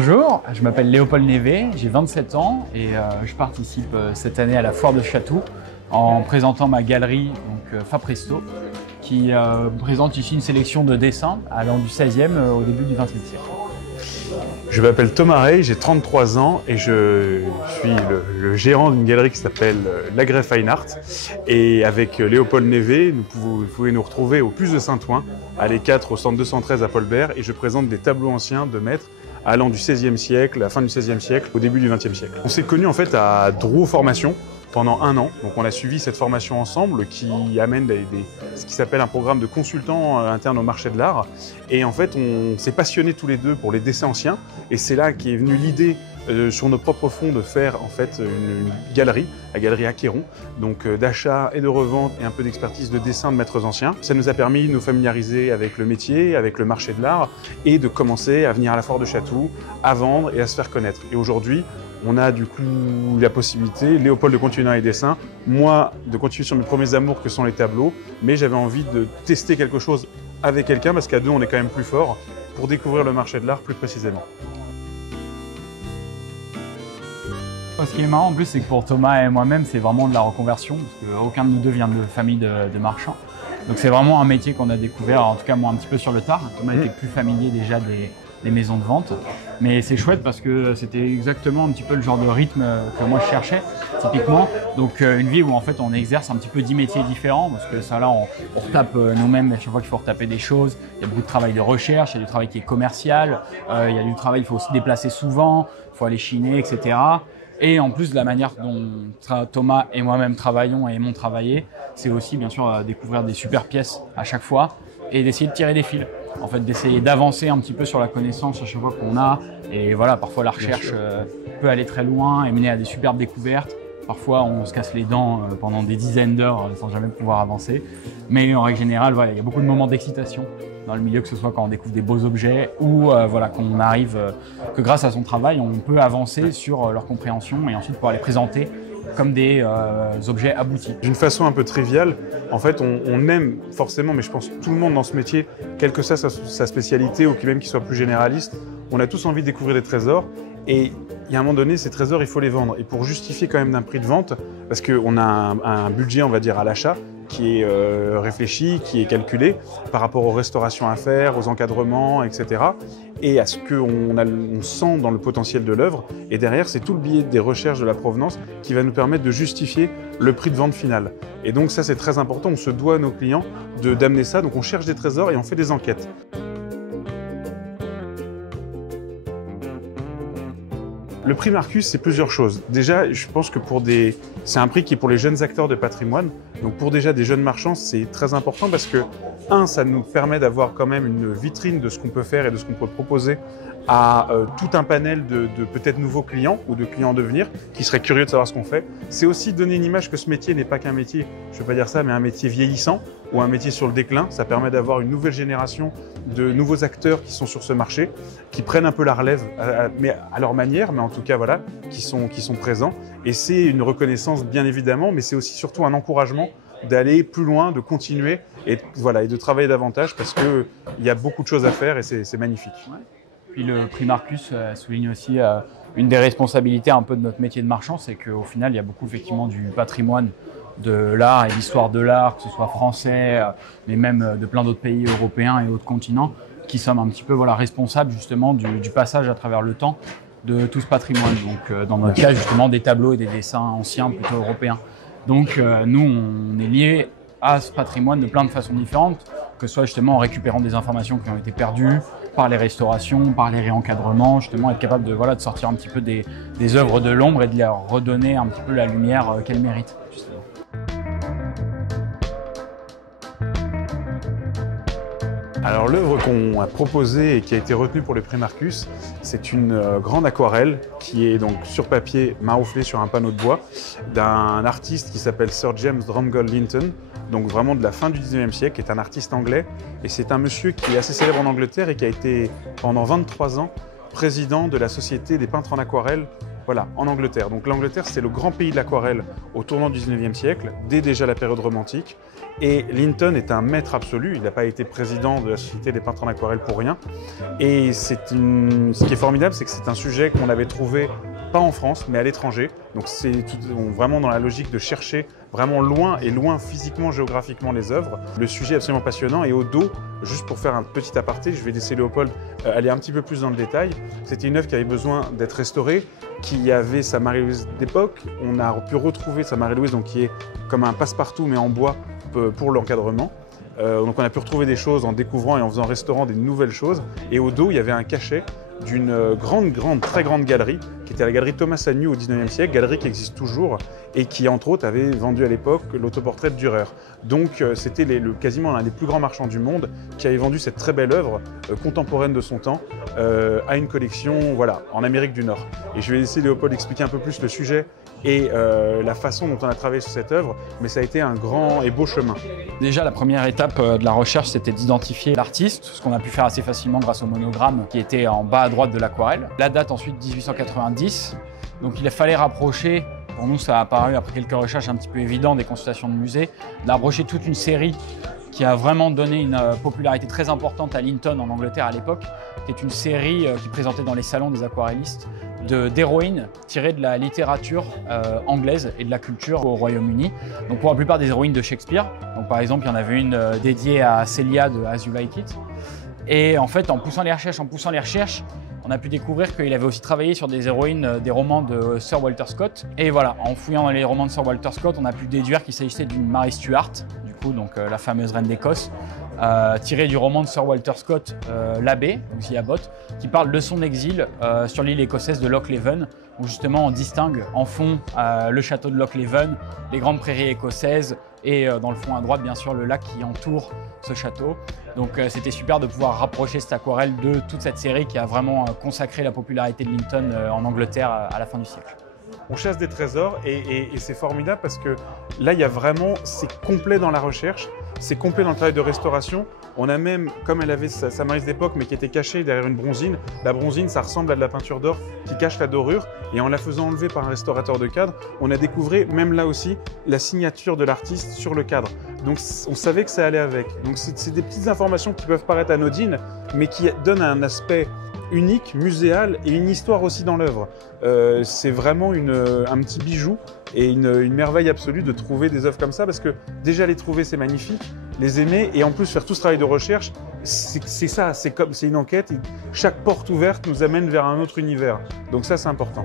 Bonjour, je m'appelle Léopold Névé, j'ai 27 ans et je participe cette année à la Foire de Chatou en présentant ma galerie Fapresto qui présente ici une sélection de dessins allant du 16e au début du 20e siècle. Je m'appelle Thomas Rey, j'ai 33 ans et je suis le gérant d'une galerie qui s'appelle Lagrès Fine Art. Et avec Léopold Névé, vous pouvez nous retrouver au Puce de Saint-Ouen, à l'E4 au centre 213 à Paul-Bert, et je présente des tableaux anciens de maîtres allant du XVIe siècle, la fin du XVIe siècle, au début du XXe siècle. On s'est connus en fait à Drouot Formation pendant 1 an. Donc on a suivi cette formation ensemble qui amène ce qui s'appelle un programme de consultants interne au marché de l'art. Et en fait, on s'est passionnés tous les deux pour les dessins anciens. Et c'est là qu'est venue l'idée sur nos propres fonds de faire en fait une galerie, la galerie Acquéron, donc d'achat et de revente et un peu d'expertise de dessin de maîtres anciens. Ça nous a permis de nous familiariser avec le métier, avec le marché de l'art et de commencer à venir à la Foire de Chatou, à vendre et à se faire connaître. Et aujourd'hui, on a du coup la possibilité, Léopold de continuer dans les dessins, moi de continuer sur mes premiers amours que sont les tableaux, mais j'avais envie de tester quelque chose avec quelqu'un parce qu'à deux on est quand même plus fort pour découvrir le marché de l'art plus précisément. Ce qui est marrant en plus, c'est que pour Thomas et moi-même, c'est vraiment de la reconversion, parce qu'aucun de nous deux vient de famille de marchands. Donc c'est vraiment un métier qu'on a découvert, en tout cas moi un petit peu sur le tard. Thomas était plus familier déjà des maisons de vente. Mais c'est chouette parce que c'était exactement un petit peu le genre de rythme que moi je cherchais, typiquement. Donc une vie où en fait on exerce un petit peu 10 métiers différents, parce que ça là on retape nous-mêmes à chaque fois qu'il faut retaper des choses. Il y a beaucoup de travail de recherche, il y a du travail qui est commercial, il y a du travail, il faut aussi déplacer souvent, il faut aller chiner, etc. Et en plus de la manière dont Thomas et moi-même travaillons et aimons travailler, c'est aussi bien sûr découvrir des super pièces à chaque fois et d'essayer de tirer des fils. En fait, d'essayer d'avancer un petit peu sur la connaissance à chaque fois qu'on a. Et voilà, parfois la recherche peut aller très loin et mener à des superbes découvertes. Parfois, on se casse les dents pendant des dizaines d'heures sans jamais pouvoir avancer. Mais en règle générale, voilà, il y a beaucoup de moments d'excitation dans le milieu, que ce soit quand on découvre des beaux objets ou voilà, qu'on arrive, que grâce à son travail, on peut avancer sur leur compréhension et ensuite pouvoir les présenter comme des objets aboutis. D'une façon un peu triviale, en fait, on aime forcément, mais je pense tout le monde dans ce métier, quelle que soit sa spécialité ou même qu'il soit plus généraliste, on a tous envie de découvrir des trésors. Et il y a un moment donné, ces trésors, il faut les vendre. Et pour justifier quand même d'un prix de vente, parce qu'on a un budget, on va dire, à l'achat, qui est réfléchi, qui est calculé par rapport aux restaurations à faire, aux encadrements, etc. et à ce qu'on sent dans le potentiel de l'œuvre. Et derrière, c'est tout le biais des recherches de la provenance qui va nous permettre de justifier le prix de vente final. Et donc ça, c'est très important. On se doit à nos clients d'amener ça. Donc on cherche des trésors et on fait des enquêtes. Le prix Marcus, c'est plusieurs choses. Déjà, je pense que c'est un prix qui est pour les jeunes acteurs de patrimoine. Donc pour déjà des jeunes marchands, c'est très important parce que, ça nous permet d'avoir quand même une vitrine de ce qu'on peut faire et de ce qu'on peut proposer à tout un panel de peut-être nouveaux clients ou de clients en devenir qui seraient curieux de savoir ce qu'on fait. C'est aussi donner une image que ce métier n'est pas qu'un métier, je ne veux pas dire ça, mais un métier vieillissant ou un métier sur le déclin. Ça permet d'avoir une nouvelle génération de nouveaux acteurs qui sont sur ce marché, qui prennent un peu la relève, mais à leur manière, mais en tout cas voilà, qui sont présents. Et c'est une reconnaissance bien évidemment, mais c'est aussi surtout un encouragement d'aller plus loin, de continuer et, voilà, et de travailler davantage parce qu'il y a beaucoup de choses à faire et c'est magnifique. Ouais. Puis le prix Marcus souligne aussi une des responsabilités un peu de notre métier de marchand, c'est qu'au final, il y a beaucoup effectivement du patrimoine de l'art et l'histoire de l'art, que ce soit français, mais même de plein d'autres pays européens et autres continents, qui sommes un petit peu responsables justement du passage à travers le temps de tout ce patrimoine. Donc dans notre cas, justement, des tableaux et des dessins anciens plutôt européens. Donc nous, on est liés à ce patrimoine de plein de façons différentes, que ce soit justement en récupérant des informations qui ont été perdues, par les restaurations, par les réencadrements, justement être capable de sortir un petit peu des œuvres de l'ombre et de leur redonner un petit peu la lumière qu'elles méritent, justement. Alors l'œuvre qu'on a proposée et qui a été retenue pour le prix Marcus, c'est une grande aquarelle qui est donc sur papier marouflée sur un panneau de bois d'un artiste qui s'appelle Sir James Dromgold Linton, donc vraiment de la fin du 19e siècle, qui est un artiste anglais. Et c'est un monsieur qui est assez célèbre en Angleterre et qui a été pendant 23 ans président de la Société des peintres en aquarelle Voilà, en Angleterre. Donc l'Angleterre, c'est le grand pays de l'aquarelle au tournant du 19e siècle, dès déjà la période romantique. Et Linton est un maître absolu, il n'a pas été président de la Société des peintres en aquarelle pour rien. Et ce qui est formidable, c'est que c'est un sujet qu'on avait trouvé pas en France, mais à l'étranger. Donc c'est vraiment dans la logique de chercher vraiment loin et loin physiquement, géographiquement les œuvres. Le sujet est absolument passionnant et au dos, juste pour faire un petit aparté, je vais laisser Léopold aller un petit peu plus dans le détail. C'était une œuvre qui avait besoin d'être restaurée, qui avait sa Marie-Louise d'époque. On a pu retrouver sa Marie-Louise, donc qui est comme un passe-partout mais en bois pour l'encadrement. Donc on a pu retrouver des choses en découvrant et en faisant restaurant des nouvelles choses. Et au dos, il y avait un cachet d'une très grande galerie, qui était la galerie Thomas Agnew au 19e siècle, galerie qui existe toujours et qui, entre autres, avait vendu à l'époque l'autoportrait de Dürer. Donc c'était quasiment l'un des plus grands marchands du monde qui avait vendu cette très belle œuvre contemporaine de son temps à une collection voilà, en Amérique du Nord. Et je vais laisser Léopold expliquer un peu plus le sujet et la façon dont on a travaillé sur cette œuvre, mais ça a été un grand et beau chemin. Déjà, la première étape de la recherche, c'était d'identifier l'artiste, ce qu'on a pu faire assez facilement grâce au monogramme qui était en bas à droite de l'aquarelle. La date ensuite 1890, donc il fallait rapprocher, pour nous ça a apparu après quelques recherches un petit peu évidentes des consultations de musée, d'approcher toute une série qui a vraiment donné une popularité très importante à Linton en Angleterre à l'époque, qui est une série qui présentait dans les salons des aquarellistes d'héroïnes tirées de la littérature anglaise et de la culture au Royaume-Uni. Donc pour la plupart des héroïnes de Shakespeare. Donc par exemple, il y en avait une dédiée à Célia de As You Like It. Et en fait, en poussant les recherches, on a pu découvrir qu'il avait aussi travaillé sur des héroïnes des romans de Sir Walter Scott. Et voilà, en fouillant dans les romans de Sir Walter Scott, on a pu déduire qu'il s'agissait d'une Mary Stuart, du coup, donc la fameuse reine d'Écosse, tirée du roman de Sir Walter Scott, L'Abbé, donc The Abbot, qui parle de son exil sur l'île écossaise de Loch Leven, où justement on distingue en fond le château de Loch Leven, les grandes prairies écossaises, et dans le fond à droite, bien sûr, le lac qui entoure ce château. Donc c'était super de pouvoir rapprocher cette aquarelle de toute cette série qui a vraiment consacré la popularité de Linton en Angleterre à la fin du siècle. On chasse des trésors et c'est formidable parce que là, il y a vraiment, c'est complet dans la recherche, c'est complet dans le travail de restauration. On a même, comme elle avait sa Maryse d'époque, mais qui était cachée derrière une bronzine, la bronzine, ça ressemble à de la peinture d'or qui cache la dorure. Et en la faisant enlever par un restaurateur de cadre, on a découvert, même là aussi, la signature de l'artiste sur le cadre. Donc on savait que ça allait avec. Donc c'est des petites informations qui peuvent paraître anodines, mais qui donnent un aspect unique, muséal et une histoire aussi dans l'œuvre. C'est vraiment un petit bijou et une merveille absolue de trouver des œuvres comme ça parce que déjà les trouver c'est magnifique, les aimer et en plus faire tout ce travail de recherche, c'est ça, c'est une enquête et chaque porte ouverte nous amène vers un autre univers. Donc ça c'est important.